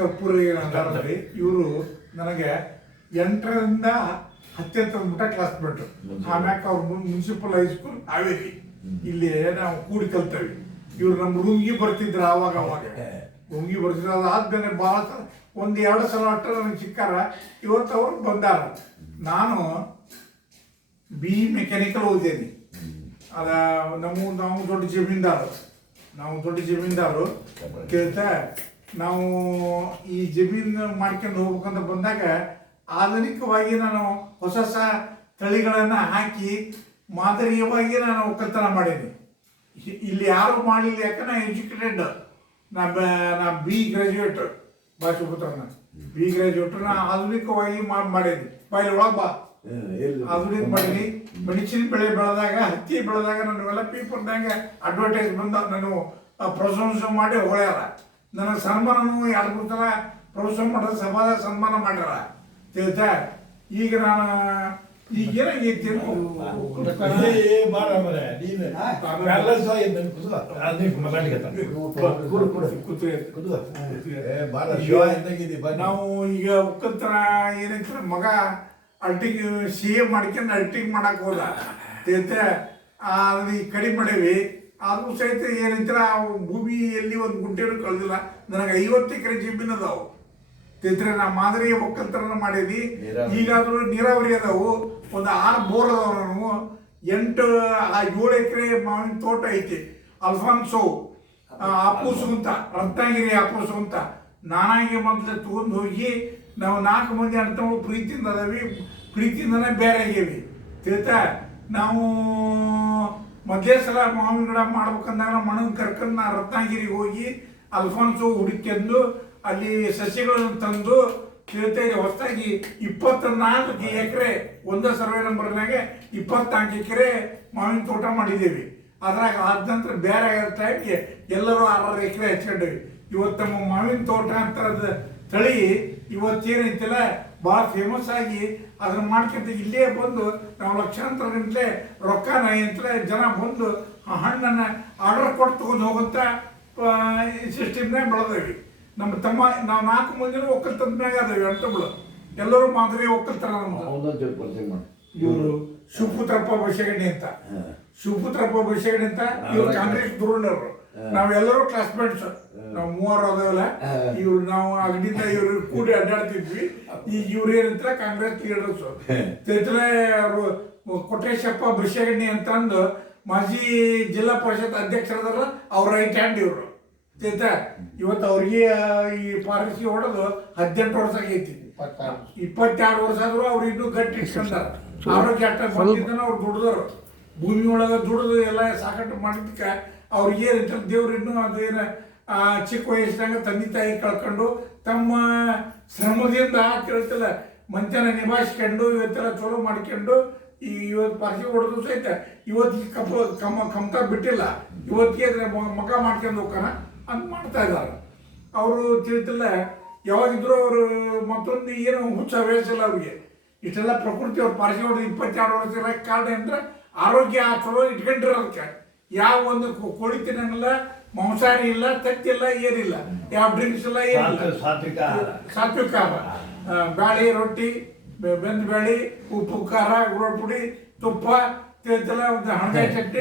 ಕರ್ಪೂರಿ ಅಂತಾರಲ್ಲಿ ಇವರು ನನಗೆ 8ರಿಂದ 10ನೇ ಮಟ್ಟ ಕ್ಲಾಸ್ ಬಿಟ್ರು. ಆಮ್ಯಾಕ ಅವ್ರು ಮುನ್ಸಿಪಲ್ ಹೈಸ್ಕೂಲ್ ಹಾವೇರಿ ಇಲ್ಲಿ ನಾವು ಕೂಡಿ ಕಲ್ತೇವೆ. ಇವ್ರು ನಮ್ಮ ರೂಮ್ಗೆ ಬರ್ತಿದ್ರು ಅವಾಗ ರೂಮ್ಗೆ ಬರ್ತಿದ್ರು. ಅದಾದ್ಮೇಲೆ ಭಾಳ ಸಲ 1-2 ಸಲ ಅಟ್ಟ ನನಗೆ ಸಿಕ್ಕಾರ. ಇವತ್ತು ಅವ್ರು ಬಂದಾರ. ನಾನು ಬಿ ಮೆಕ್ಯಾನಿಕಲ್ ಓದಿದ್ದೀನಿ. ಅದ ನಾವು ದೊಡ್ಡ ಜಮೀನ್ದಾರು ಕೇಳ್ತಾ ನಾವು ಈ ಜಮೀನು ಮಾಡ್ಕೊಂಡು ಹೋಗ್ಬೇಕಂತ ಬಂದಾಗ ಆಧುನಿಕವಾಗಿ ನಾನು ಹೊಸ ತಳಿಗಳನ್ನು ಹಾಕಿ ಮಾದರಿಯವಾಗಿ ನಾನು ಒಕ್ಕಲ್ತನ ಮಾಡೀನಿ. ಇಲ್ಲಿ ಯಾರು ಮಾಡಲಿಲ್ಲ, ಯಾಕೆ ನಾ ಎಜುಕೇಟೆಡ್. ನಾ ಬಿ ಗ್ರಾಜ್ಯುಯೇಟ್ ಭಾಷಾಪುತ್ರನ ಬಿ ಗ್ರಾಜ್ಯುಯೇಟ್. ನಾ ಆಧುನಿಕವಾಗಿ ಮಾಡೀನಿ. ಬಾಯಲ್ಲಿ ಒಳಗೆ ಬಾ ಆಧುನಿಕ ಮಾಡೀನಿ. ಮೆಡಿಸಿನ್ ಬೆಳೆ ಬೆಳೆದಾಗ, ಹತ್ತಿ ಬೆಳೆದಾಗ ನನಗೆಲ್ಲ ಪೇಪರ್ದಾಗ ಅಡ್ವರ್ಟೈಸ್ ಬಂದ ನಾನು ಪ್ರಶಂಸೆ ಮಾಡಿ ಹೊಳ್ಯಾರ. ನನಗೆ ಸನ್ಮಾನನು 2-3 ಸಲ ಪ್ರಶಂಸೆ ಮಾಡಿದ ಸಭಾದ ಸನ್ಮಾನ ಮಾಡ್ಯಾರ ತಿಳಿತಾ. ಈಗ ನಾನು ಈಗೇನಾಗೈತಿ ನಾವು ಈಗ ಒಕ್ಕಲ್ತನ ಏನೈತಿ, ಮಗ ಅಲ್ಟಿಂಗ್ CA ಮಾಡ್ಕೊಂಡು ಅಲ್ಟಿಂಗ್ ಮಾಡಕ್ ಹೋದ ತಿಳಿತಾ. ಅದು ಈ ಕಡಿಮೆ ಮಾಡೇವಿ. ಆದ್ರೂ ಸಹಿತ ಏನಂತೀರ ಭೂಮಿಯಲ್ಲಿ 1 ಗುಂಟೆನೂ ಕಳೆದಿಲ್ಲ. ನನಗೆ 50 ಎಕರೆ ಜಮೀನು ಅದಾವು ತಿಳಿದ್ರೆ. ನಾ ಮಾದರಿಯ ಒಕ್ಕಲ್ತನ ಮಾಡೀನಿ. ಈಗಾದ್ರೂ ನೀರಾವರಿ ಅದಾವು. ಒಂದು 6 ಬೋರ್ ಅದಾವ. ನಾವು 7 ಎಕರೆ ಮಾವಿನ ತೋಟ ಐತಿ. ಅಲ್ಫಾನ್ಸೋ ಅಪ್ಪೂಸು ಅಂತ, ರತ್ನಗಿರಿ ಅಪ್ಪೂಸು ಅಂತ ನಾನಾಗಿ ಮೊದಲು ತಗೊಂಡು ಹೋಗಿ ನಾವು 4 ಮಂದಿ ಅಣ್ತಗಳು ಪ್ರೀತಿಯಿಂದ ಅದಾವಿ. ಪ್ರೀತಿಯಿಂದನೇ ಬೇರೆ ಆಗೇವಿ ತಿಳಿತಾ. ನಾವು ಮೊದಲೇ ಸಲ ಮಾವಿನ ಗಿಡ ಮಾಡ್ಬೇಕಂದಾಗ ಮಣ್ಣನ್ನು ಕರ್ಕೊಂಡು ನಾ ರತ್ನಗಿರಿಗೆ ಹೋಗಿ ಅಲ್ಫಾನ್ಸೋ ಹುಡುಕೊಂಡು ಅಲ್ಲಿ ಸಸಿಗಳನ್ನು ತಂದು ತಿಳಿತಾ ಇದೆ. ಹೊಸದಾಗಿ 24 ಎಕರೆ ಒಂದೇ ಸರ್ವೆ ನಂಬರ್ನಾಗೆ 24 ಎಕರೆ ಮಾವಿನ ತೋಟ ಮಾಡಿದ್ದೇವೆ. ಅದ್ರಾಗ ಆದ ನಂತರ ಬೇರೆ ಟೈಮ್ಗೆ ಎಲ್ಲರೂ 6 ಎಕರೆ ಹಚ್ಕೊಂಡೇವಿ. ಇವತ್ತು ನಮ್ಮ ಮಾವಿನ ತೋಟ ಅಂತ ತಳಿ ಇವತ್ತೇನೈತಿಲ್ಲ ಭಾಳ ಫೇಮಸ್ ಆಗಿ ಅದನ್ನ ಮಾಡ್ಕೊಂತ ಇಲ್ಲೇ ಬಂದು ನಾವು ಲಕ್ಷಾಂತರ ಗಂಟಲೆ ರೊಕ್ಕನ ಅಂತಲೇ ಜನ ಬಂದು ಹಣ್ಣನ್ನು ಆರ್ಡರ್ ಕೊಟ್ಟು ತಗೊಂಡು ಹೋಗುವಂಥ ಸಿಸ್ಟಮ್ನಾಗ ಬೆಳೆದೇವಿ. ನಮ್ಮ ತಮ್ಮ ನಾವು 4 ಮಂದಿನೂ ಒಕ್ಕಲ್ತನದಾಗ ಅದಾವೆ. ಅಣ್ತಗಳು ಎಲ್ಲರೂ ಮಾದರಿ ಒಕ್ಕಲ್ತನ. ಇವರು ಶಿವಪುತ್ರಪ್ಪ ಬಸಗಣ್ಣಿ ಅಂತ, ಇವ್ರು ಕಾಂಗ್ರೆಸ್ ಧುರೀಣರು. ನಾವೆಲ್ಲರೂ ಕ್ಲಾಸ್ಮೇಟ್ಸ್. ನಾವು 3 ಅದಾವಲ್ಲ, ಇವ್ರು ನಾವು ಅಗಡಿಂದ ಇವ್ರು ಕೂಡಿ ಅಡ್ಡಾಡ್ತಿದ್ವಿ. ಈಗ ಇವ್ರು ಏನಂತ ಕಾಂಗ್ರೆಸ್ ಲೀಡರ್ಸ್ ತಿಳ್ತಲೇ. ಅವರು ಕೊಟ್ರೇಶಪ್ಪ ಬಸಗಣ್ಣಿ ಅಂತಂದು ಮಾಜಿ ಜಿಲ್ಲಾ ಪರಿಷತ್ ಅಧ್ಯಕ್ಷರದಾರ. ಅವ್ರ ರೈಟ್ ಹ್ಯಾಂಡ್ ಇವರು ತಿಳಿತಾ. ಇವತ್ತು ಅವ್ರಿಗೆ ಈ ಪಾಲಿಸಿ ಹೊಡೆದು 18 ವರ್ಷ ಆಗೈತಿ. 22 ವರ್ಷ ಆದ್ರೂ ಅವ್ರು ಇನ್ನೂ ಗಟ್ಟಿ ಇಟ್ಕೊಂಡಾರ. ಆರೋಗ್ಯ ಅಷ್ಟ ಬಂದಿದ್ದನ ಅವ್ರು ದುಡ್ದವ್ರು. ಭೂಮಿ ಒಳಗೆ ದುಡಿದು ಎಲ್ಲ ಸಾಕಟ್ಟು ಮಾಡಿದ್ದಕ್ಕೆ ಅವ್ರಿಗೆ ಏನಿತ್ತು ದೇವ್ರು ಇನ್ನೂ ಅದೇನು ಚಿಕ್ಕ ವಯಸ್ಸಿನಾಗ ತಂದೆ ತಾಯಿ ಕಳ್ಕೊಂಡು ತಮ್ಮ ಶ್ರಮದಿಂದ ಕೇಳ್ತಿಲ್ಲ ಮಂಚನ ನಿಭಾಯಿಸ್ಕೊಂಡು ಇವತ್ತೆಲ್ಲ ಚಲೋ ಮಾಡ್ಕೊಂಡು ಈ ಇವತ್ತು ಪಾರ್ಸಿ ಹೊಡೆದು ಸಹಿತ ಇವತ್ತಿಗೆ ಕಮ್ತ ಬಿಟ್ಟಿಲ್ಲ. ಇವತ್ತಿಗೆ ಮಗ ಮಾಡ್ಕೊಂಡು ಹೋಗೋಣ ಅಂತ ಮಾಡ್ತಾ ಇದ್ದಾರೆ. ಅವರು ತಿಳಿತಿಲ್ಲ ಯಾವಾಗಿದ್ರು ಅವರು ಮತ್ತೊಂದು ಏನು ಹುಚ್ಚ ಹವ್ಯಾಸಿಲ್ಲ ಅವ್ರಿಗೆ. ಇಷ್ಟೆಲ್ಲ ಪ್ರಕೃತಿ ಅವ್ರು ಪಾರ್ಸಿ ಹೊಡೆದು 22 ವರ್ಷ ಇರೋಕ್ಕೆ ಕಾರಣ ಅಂದರೆ ಆರೋಗ್ಯ ಚಲೋ ಇಟ್ಕೊಂಡಿರೋದಕ್ಕೆ. ಯಾವ ಒಂದು ಕೋಳಿ ತಿನ್ನಂಗಿಲ್ಲ, ಮಾಂಸಾಹಾರಿ ಇಲ್ಲ, ತತ್ತಿಲ್ಲ, ಏನಿಲ್ಲ, ಯಾವ ಡ್ರಿಂಕ್ಸ್ ಇಲ್ಲ, ಏನಿಲ್ಲ. ಸಾತ್ವಿಕ ಆಹಾರ. ಬ್ಯಾಳಿ, ರೊಟ್ಟಿ, ಬೆಂದ ಬ್ಯಾಳಿ, ಉಪ್ಪು, ಖಾರ, ಗುರಳ್ ಪುಡಿ, ತುಪ್ಪ ತಿಳಿತಿಲ್ಲ. ಒಂದು ಹಣಕಾಯಿ ಚಟ್ನಿ,